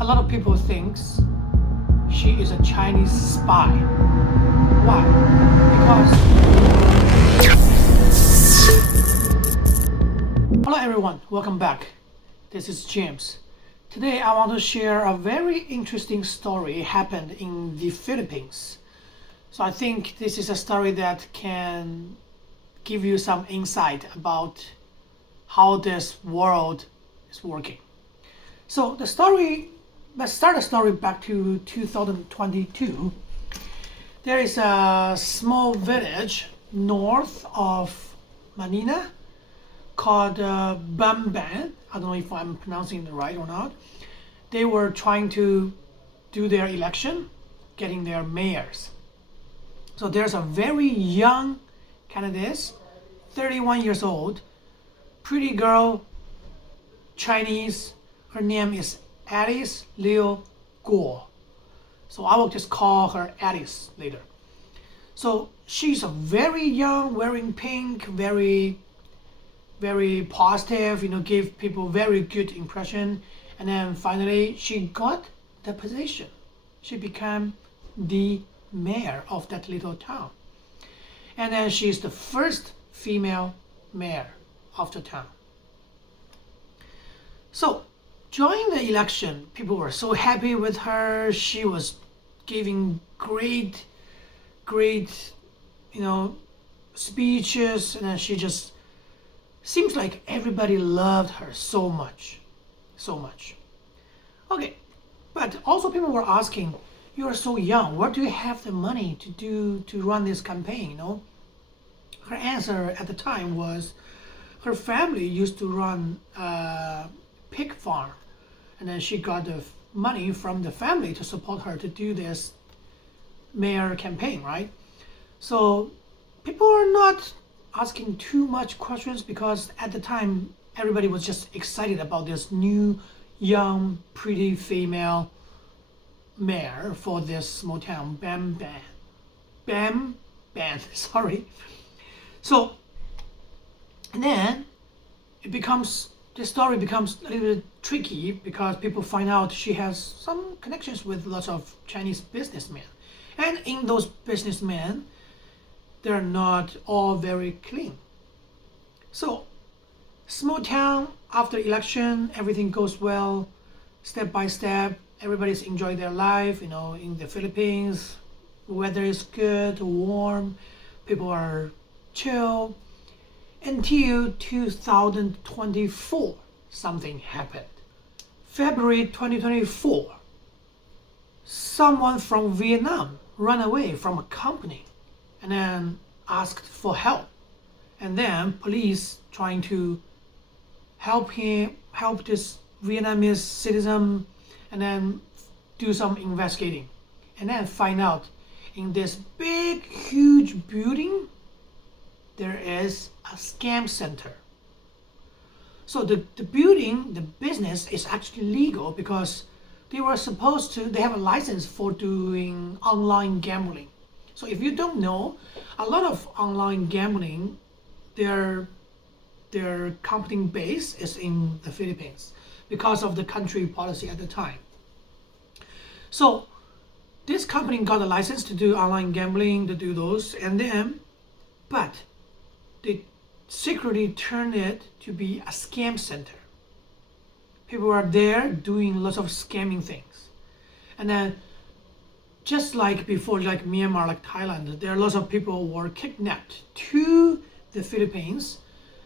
a lot of people thinks she is a Chinese spy. Why? Hello everyone, welcome back. This is James. Today I want to share a very interesting story happened in the Philippines. So I think this is a story that can give you some insight about how this world is working. So let's start the story back to 2022. There is a small village north of Manila called Bamban. I don't know if I'm pronouncing it right or not. They were trying to do their election, getting their mayors. So there's a very young candidate, 31 years old, pretty girl, Chinese. Her name is Alice Guo. So I will just call her Alice later. So she's a very young, wearing pink, very positive, give people very good impression. And then finally she got the position. She became the mayor of that little town. And then she's the first female mayor of the town. So during the election, people were so happy with her. She was giving great, speeches, and then she just seems like everybody loved her so much. Okay, but also people were asking, you are so young, where do you have the money to run this campaign, Her answer at the time was her family used to run a pig farm, and then she got the money from the family to support her to do this mayor campaign, right? So people are not asking too much questions because at the time everybody was just excited about this new young pretty female mayor for this small town, Bamban, sorry. So and then this story becomes a little bit tricky because people find out she has some connections with lots of Chinese businessmen. And in those businessmen, they're not all very clean. So, small town, after election, everything goes well, step by step, everybody's enjoying their life, in the Philippines, weather is good, warm, people are chill. Until 2024, something happened. February 2024, someone from Vietnam ran away from a company and then asked for help. And then police trying to help this Vietnamese citizen, and then do some investigating. And then find out in this big, huge building, there is a scam center. So the building, the business is actually legal because they have a license for doing online gambling. So if you don't know, a lot of online gambling, their company base is in the Philippines because of the country policy at the time. So this company got a license to do online gambling, to do those, but they secretly turned it to be a scam center. People are there doing lots of scamming things. And then just like before, like Myanmar, like Thailand, there are lots of people who were kidnapped to the Philippines,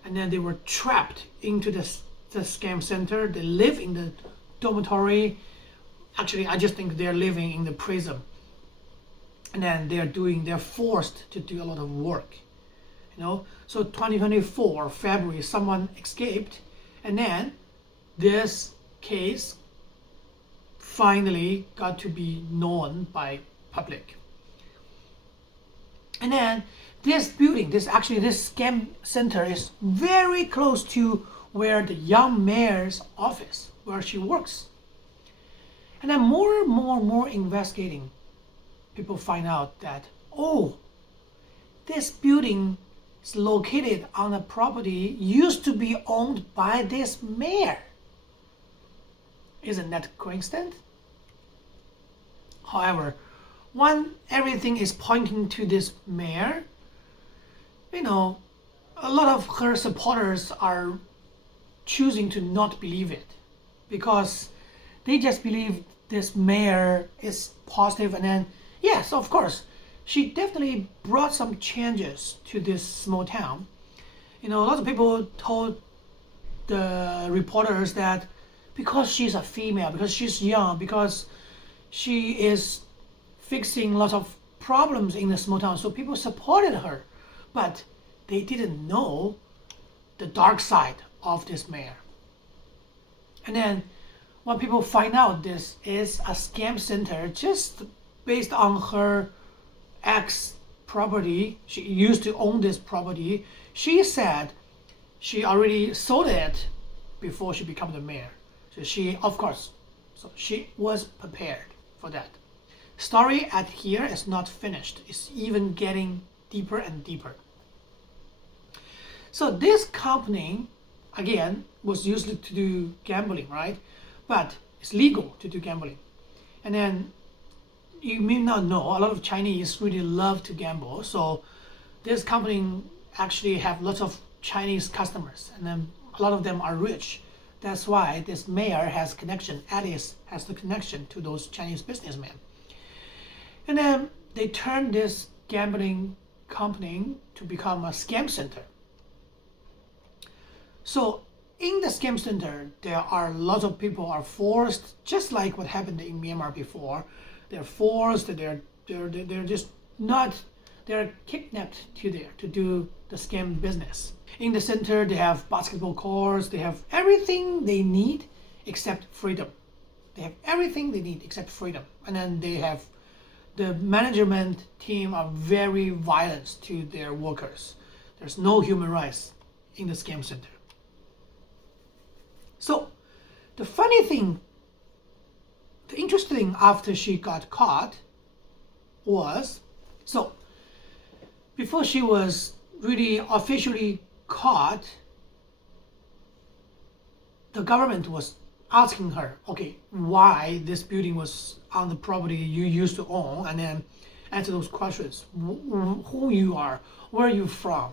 and then they were trapped into the scam center. They live in the dormitory. Actually, I just think they're living in the prison. And then they're forced to do a lot of work. So 2024 February, someone escaped, and then this case finally got to be known by public. And then this building, this scam center is very close to where the young mayor's office, where she works. And then more investigating, people find out that, this building is located on a property used to be owned by this mayor. Isn't that coincidence? However, when everything is pointing to this mayor, you know, a lot of her supporters are choosing to not believe it because they just believe this mayor is positive, and then yes, of course, she definitely brought some changes to this small town. A lot of people told the reporters that because she's a female, because she's young, because she is fixing lots of problems in the small town, so people supported her, but they didn't know the dark side of this mayor. And then when people find out this is a scam center just based on her ex property, she used to own this property, she said she already sold it before she became the mayor. So she was prepared for that. Story at here is not finished. It's even getting deeper and deeper. So this company, again, was used to do gambling, right? But it's legal to do gambling. And then you may not know, a lot of Chinese really love to gamble. So this company actually have lots of Chinese customers, and then a lot of them are rich. That's why this mayor has connection. Alice has the connection to those Chinese businessmen. And then they turned this gambling company to become a scam center. So in the scam center, there are lots of people are forced, just like what happened in Myanmar before. They're forced. They're just not. They're kidnapped to there to do the scam business. In the center, they have basketball courts. They have everything they need except freedom. They have everything they need except freedom. And then they have the management team are very violent to their workers. There's no human rights in the scam center. So the funny thing, the interesting thing after she got caught was, so before she was really officially caught, the government was asking her, okay, why this building was on the property you used to own, and then answer those questions, who you are, where are you from,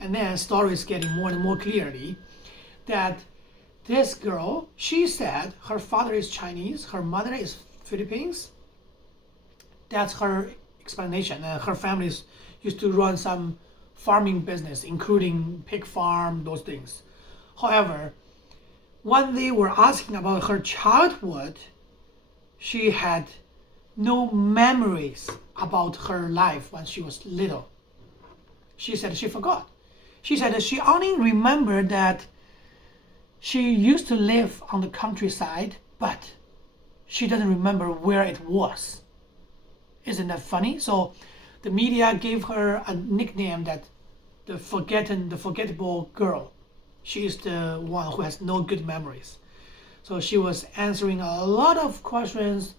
and then stories getting more and more clearly that this girl, she said her father is Chinese, her mother is Philippines. That's her explanation. Her family used to run some farming business, including pig farm, those things. However, when they were asking about her childhood, she had no memories about her life when she was little. She said she forgot. She said that she only remembered that she used to live on the countryside, but she doesn't remember where it was. Isn't that funny? So the media gave her a nickname that the forgettable girl. She is the one who has no good memories. So she was answering a lot of questions,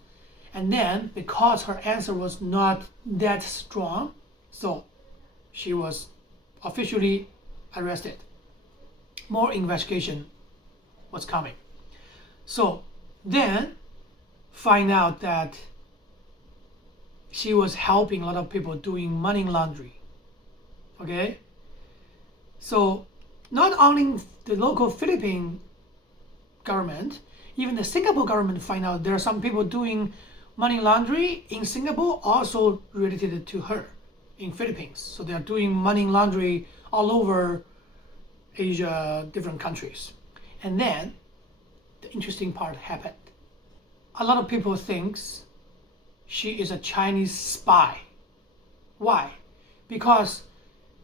and then because her answer was not that strong, so she was officially arrested. More investigation was coming. So then find out that she was helping a lot of people doing money laundering. Okay? So not only the local Philippine government, even the Singapore government find out there are some people doing money laundering in Singapore also related to her in Philippines. So they are doing money laundering all over Asia, different countries. And then the interesting part happened. A lot of people thinks she is a Chinese spy. Why? Because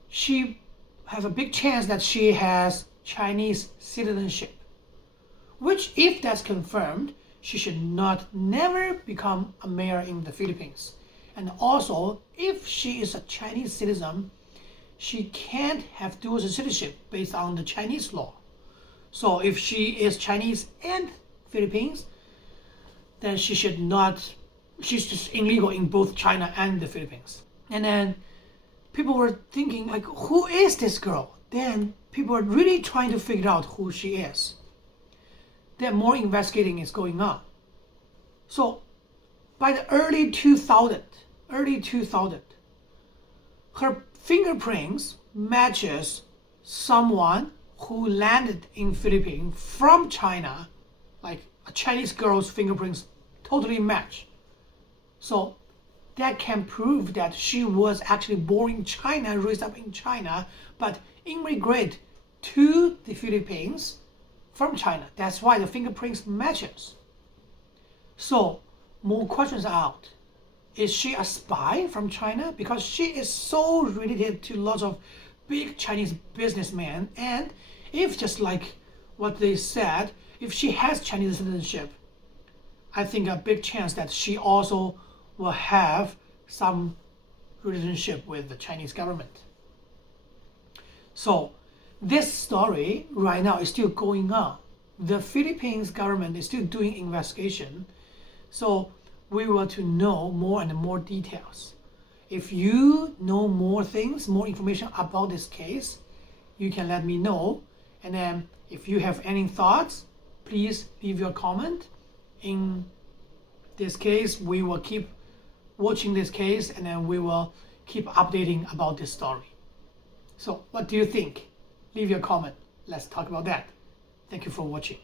she has a big chance that she has Chinese citizenship, which if that's confirmed, she should not never become a mayor in the Philippines. And also, if she is a Chinese citizen, she can't have dual citizenship based on the Chinese law. So if she is Chinese and Philippines, then she should not, she's just illegal in both China and the Philippines. And then people were thinking, like, who is this girl? Then people were really trying to figure out who she is. then more investigating is going on. So by the early 2000, her fingerprints matches someone who landed in Philippines from China, like a Chinese girl's fingerprints totally match. So that can prove that she was actually born in China, raised up in China, but immigrated to the Philippines from China. That's why the fingerprints matches. So more questions are out. Is she a spy from China? Because she is so related to lots of big Chinese businessmen, and if just like what they said, if she has Chinese citizenship, I think a big chance that she also will have some relationship with the Chinese government. So this story right now is still going on. The Philippines government is still doing investigation. So we want to know more and more details. If you know more things, more information about this case, you can let me know. And then if you have any thoughts, please leave your comment. In this case, we will keep watching this case, and then we will keep updating about this story. So what do you think? Leave your comment. Let's talk about that. Thank you for watching.